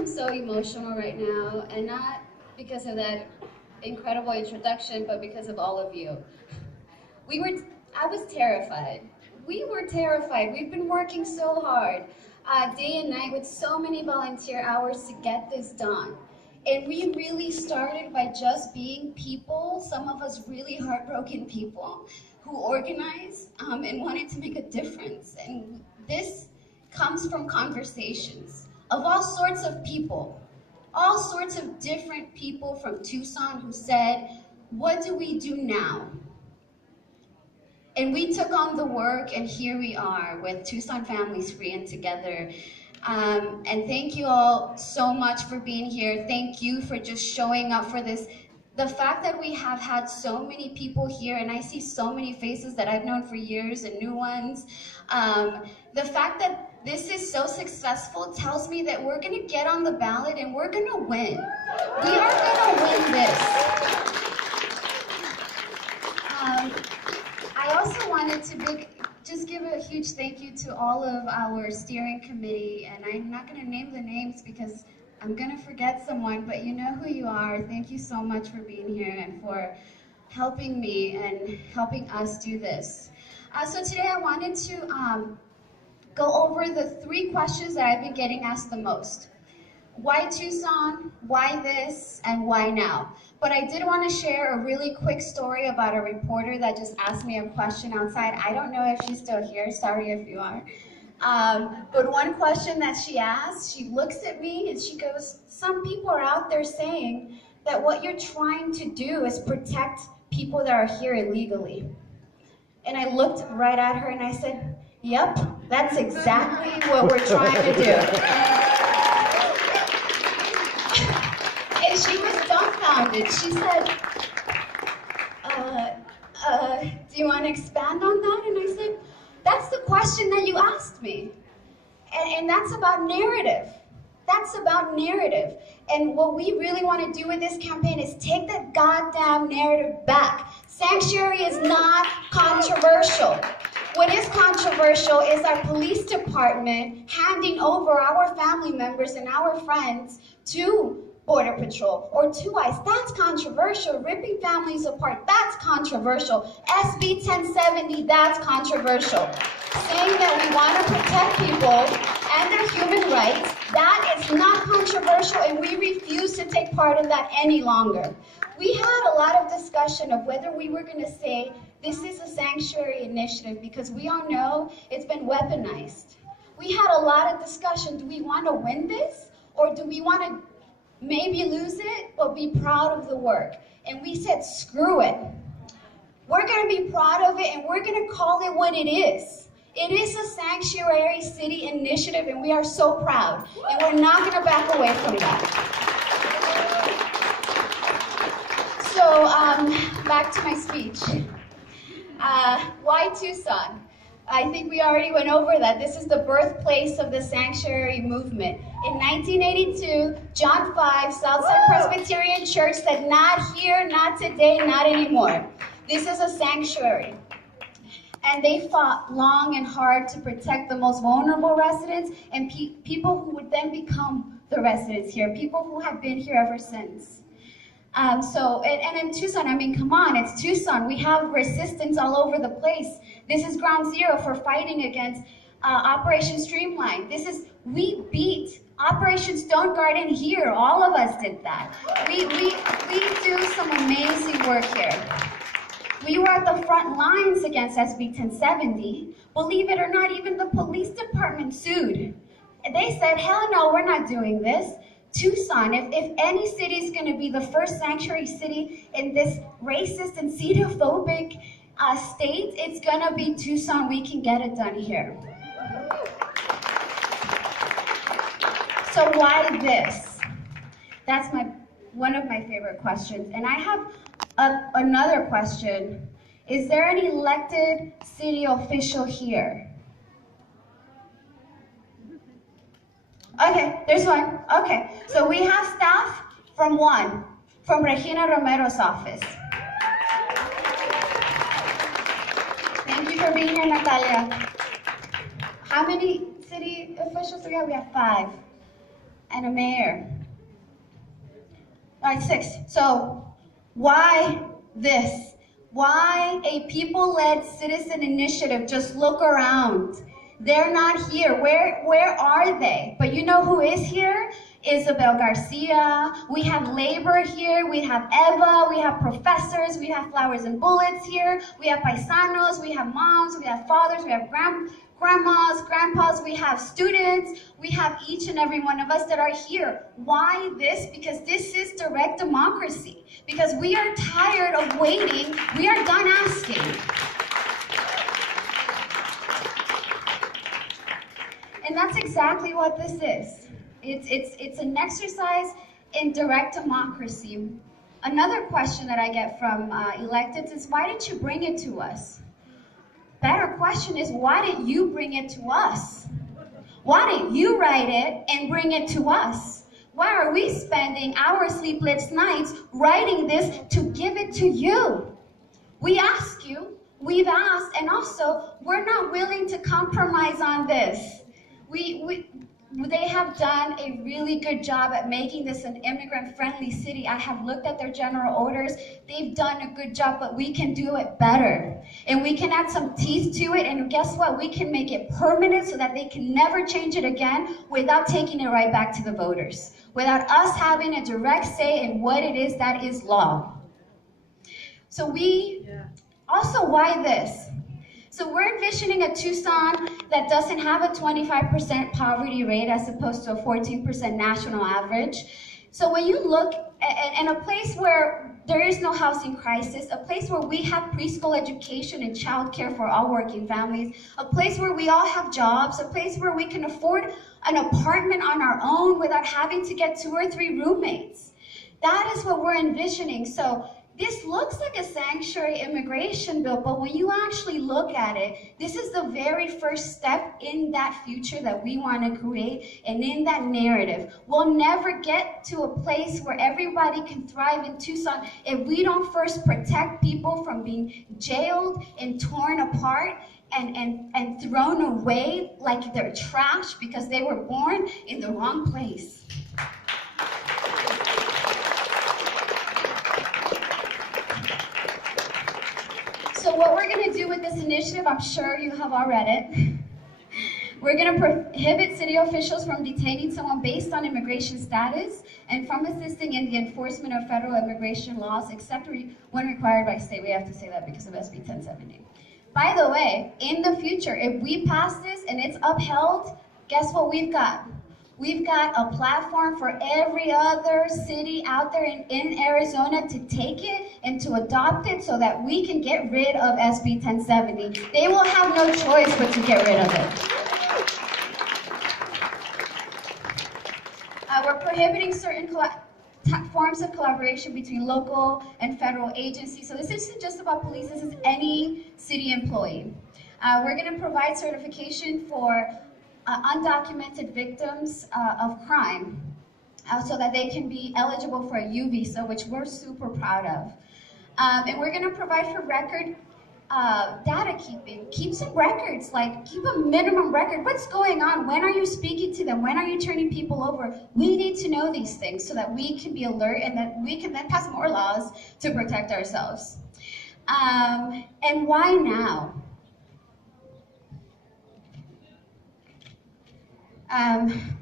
I'm so emotional right now, and not because of that incredible introduction, but because of all of you. I was terrified. We were terrified. We've been working so hard, day and night with so many volunteer hours to get this done. And we really started by just being people, some of us really heartbroken people, who organized and wanted to make a difference. And this comes from conversations of all sorts of different people from Tucson who said, what do we do now? And we took on the work, and here we are with Tucson Families Free and Together. And thank you all so much for being here. Thank you for just showing up for this. The fact that we have had so many people here, and I see so many faces that I've known for years and new ones, the fact that this is so successful tells me that we're gonna get on the ballot and we're gonna win. We are gonna win this. I also wanted to just give a huge thank you to all of our steering committee, and I'm not going to name the names because I'm going to forget someone, but you know who you are. Thank you so much for being here and for helping me and helping us do this. So today I wanted to go over the 3 questions that I've been getting asked the most. Why Tucson, why this, and why now? But I did want to share a really quick story about a reporter that just asked me a question outside. I don't know if she's still here, sorry if you are. But one question that she asked, she looks at me and she goes, some people are out there saying that what you're trying to do is protect people that are here illegally. And I looked right at her and I said, yep, that's exactly what we're trying to do. And she was dumbfounded. She said, do you want to expand on that? And I said, that's the question that you asked me. And that's about narrative. That's about narrative. And what we really want to do with this campaign is take that goddamn narrative back. Sanctuary is not controversial. What is controversial is our police department handing over our family members and our friends to Border Patrol or to ICE. That's controversial. Ripping families apart, that's controversial. SB 1070, that's controversial. Saying that we want to protect people and their human rights, that is not controversial, and we refuse to take part in that any longer. We had a lot of discussion of whether we were going to say this is a sanctuary initiative because we all know it's been weaponized. We had a lot of discussion. Do we want to win this, or do we want to maybe lose it, but be proud of the work? And we said, screw it. We're going to be proud of it, and we're going to call it what it is. It is a sanctuary city initiative, and we are so proud, and we're not going to back away from that. So, back to my speech. Why Tucson? I think we already went over that. This is the birthplace of the sanctuary movement. In 1982, John 5, Southside Presbyterian Church said, not here, not today, not anymore. This is a sanctuary. And they fought long and hard to protect the most vulnerable residents and people who would then become the residents here, people who have been here ever since. And in Tucson, I mean, come on, it's Tucson. We have resistance all over the place. This is ground zero for fighting against Operation Streamline. We beat Operation Stone Garden here. All of us did that. We do some amazing work here. We were at the front lines against SB 1070. Believe it or not, even the police department sued. They said, hell no, we're not doing this. Tucson, if any city is going to be the first sanctuary city in this racist and xenophobic state, it's going to be Tucson. We can get it done here. So why this? That's one of my favorite questions. And I have another question. Is there an elected city official here? Okay, there's one. Okay, so we have staff from Regina Romero's office. Thank you for being here, Natalia. How many city officials do we have? We have 5. and a mayor. All right, 6. So why this? Why a people-led citizen initiative? Just look around. They're not here. Where are they? But you know who is here? Isabel Garcia. We have labor here. We have Eva. We have professors. We have Flowers and Bullets here. We have paisanos. We have moms. We have fathers. We have grandmas, grandpas. We have students. We have each and every one of us that are here. Why this? Because this is direct democracy. Because we are tired of waiting. We are done asking. And that's exactly what this is. It's an exercise in direct democracy. Another question that I get from electeds is, why didn't you bring it to us? Better question is, why didn't you bring it to us? Why didn't you write it and bring it to us? Why are we spending our sleepless nights writing this to give it to you? We ask you, we've asked, and also, we're not willing to compromise on this. They have done a really good job at making this an immigrant-friendly city. I have looked at their general orders. They've done a good job, but we can do it better. And we can add some teeth to it, and guess what? We can make it permanent so that they can never change it again without taking it right back to the voters, without us having a direct say in what it is that is law. So also, why this? So we're envisioning a Tucson that doesn't have a 25% poverty rate as opposed to a 14% national average. So when you look at a place where there is no housing crisis, a place where we have preschool education and childcare for all working families, a place where we all have jobs, a place where we can afford an apartment on our own without having to get 2 or 3 roommates. That is what we're envisioning. So this looks like a sanctuary immigration bill, but when you actually look at it, this is the very first step in that future that we want to create and in that narrative. We'll never get to a place where everybody can thrive in Tucson if we don't first protect people from being jailed and torn apart and thrown away like they're trash because they were born in the wrong place. So what we're going to do with this initiative, I'm sure you have all read it. We're going to prohibit city officials from detaining someone based on immigration status and from assisting in the enforcement of federal immigration laws, except when required by state. We have to say that because of SB 1070. By the way, in the future, if we pass this and it's upheld, guess what we've got? We've got a platform for every other city out there in Arizona to take it and to adopt it so that we can get rid of SB 1070. They will have no choice but to get rid of it. We're prohibiting certain forms of collaboration between local and federal agencies. So this isn't just about police, this is any city employee. We're going to provide certification for undocumented victims of crime so that they can be eligible for a U visa, which we're super proud of. And we're going to provide for record data keeping. Keep some records, like keep a minimum record. What's going on? When are you speaking to them? When are you turning people over? We need to know these things so that we can be alert and that we can then pass more laws to protect ourselves. And why now?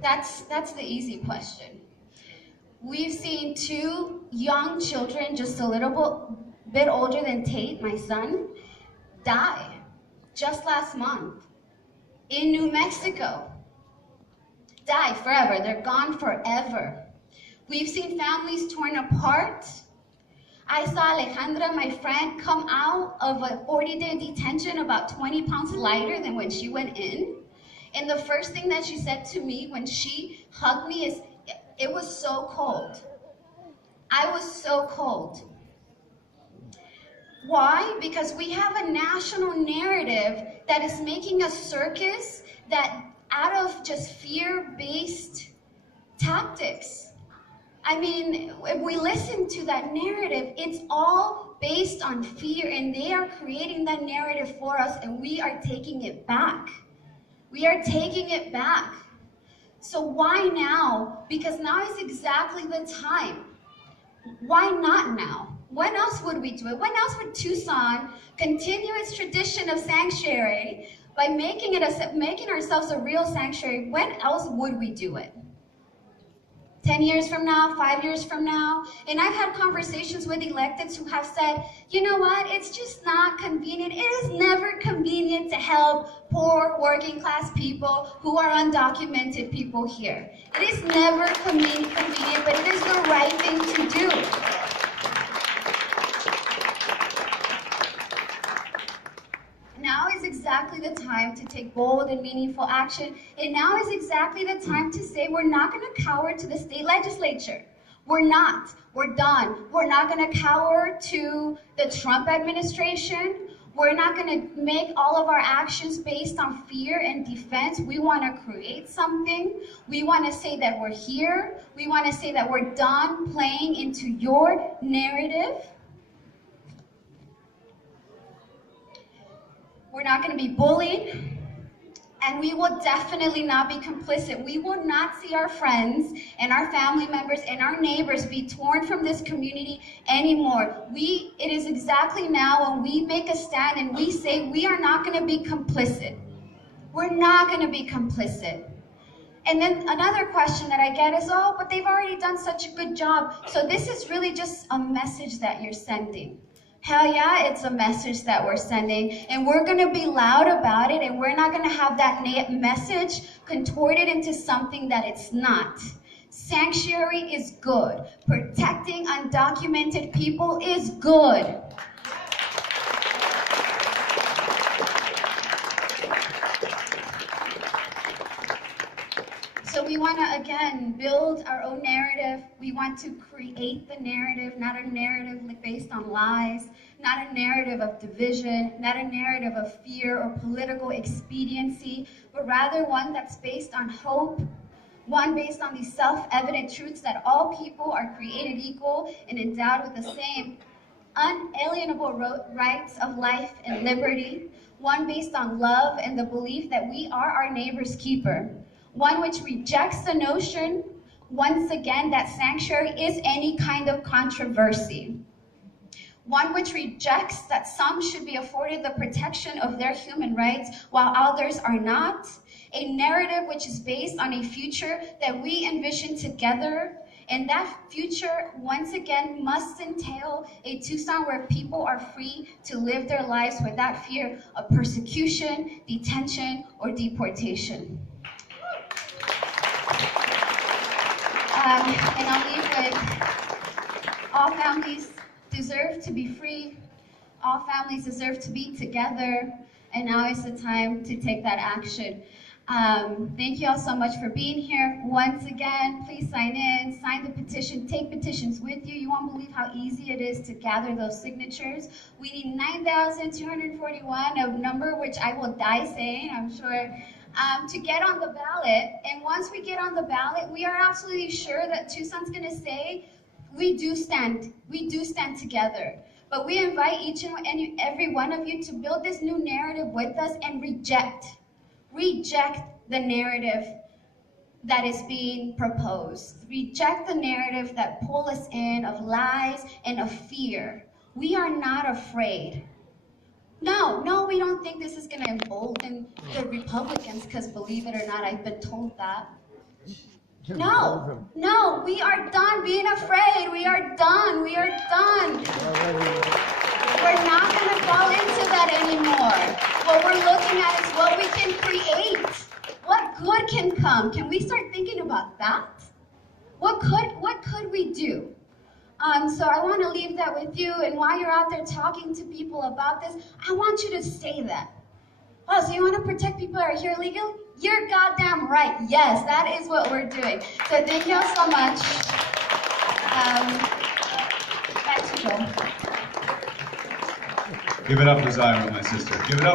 That's the easy question. We've seen 2 young children, just a little bit older than Tate, my son, die just last month in New Mexico. Die forever. They're gone forever. We've seen families torn apart. I saw Alejandra, my friend, come out of a 40-day detention about 20 pounds lighter than when she went in. And the first thing that she said to me when she hugged me is, it was so cold. I was so cold. Why? Because we have a national narrative that is making a circus that out of just fear-based tactics. I mean, if we listen to that narrative, it's all based on fear, and they are creating that narrative for us, and we are taking it back. We are taking it back. So why now? Because now is exactly the time. Why not now? When else would we do it? When else would Tucson continue its tradition of sanctuary by making ourselves a real sanctuary? When else would we do it? 10 years from now, 5 years from now? And I've had conversations with electeds who have said, you know what, it's just not convenient. It is never convenient to help poor working class people who are undocumented people here. It is never convenient, but it is the right thing to do. Now is exactly the time to take bold and meaningful action. And now is exactly the time to say we're not going to cower to the state legislature. We're not. We're done. We're not going to cower to the Trump administration. We're not going to make all of our actions based on fear and defense. We want to create something. We want to say that we're here. We want to say that we're done playing into your narrative. We're not going to be bullied, and we will definitely not be complicit. We will not see our friends and our family members and our neighbors be torn from this community anymore. It is exactly now when we make a stand and we say we are not going to be complicit. We're not going to be complicit. And then another question that I get is, oh, but they've already done such a good job. So this is really just a message that you're sending. Hell yeah, it's a message that we're sending, and we're going to be loud about it, and we're not going to have that message contorted into something that it's not. Sanctuary is good. Protecting undocumented people is good. So we want to, again, build our own narrative. We want to create the narrative, not a narrative based on lies, not a narrative of division, not a narrative of fear or political expediency, but rather one that's based on hope, one based on these self-evident truths that all people are created equal and endowed with the same unalienable rights of life and liberty, one based on love and the belief that we are our neighbor's keeper. One which rejects the notion, once again, that sanctuary is any kind of controversy. One which rejects that some should be afforded the protection of their human rights while others are not. A narrative which is based on a future that we envision together. And that future, once again, must entail a Tucson where people are free to live their lives without fear of persecution, detention, or deportation. And I'll leave with, all families deserve to be free, all families deserve to be together, and now is the time to take that action. Thank you all so much for being here. Once again, please sign in, sign the petition, take petitions with you. You won't believe how easy it is to gather those signatures. We need 9,241, a number which I will die saying, I'm sure, to get on the ballot. And once we get on the ballot, we are absolutely sure that Tucson's going to say, we do stand together. But we invite each and every one of you to build this new narrative with us and reject the narrative that is being proposed. Reject the narrative that pull us in of lies and of fear. We are not afraid. No, we don't think this is going to embolden the Republicans, because believe it or not, I've been told that. No, we are done being afraid. We are done. We're not going to fall into that anymore. What we're looking at is what we can create. What good can come? Can we start thinking about that? What could we do? So I want to leave that with you, and while you're out there talking to people about this, I want you to say that. Oh, so you want to protect people that are here illegally? You're goddamn right. Yes, that is what we're doing. So thank you all so much. Back to you. Give it up to Zaira, my sister. Give it up.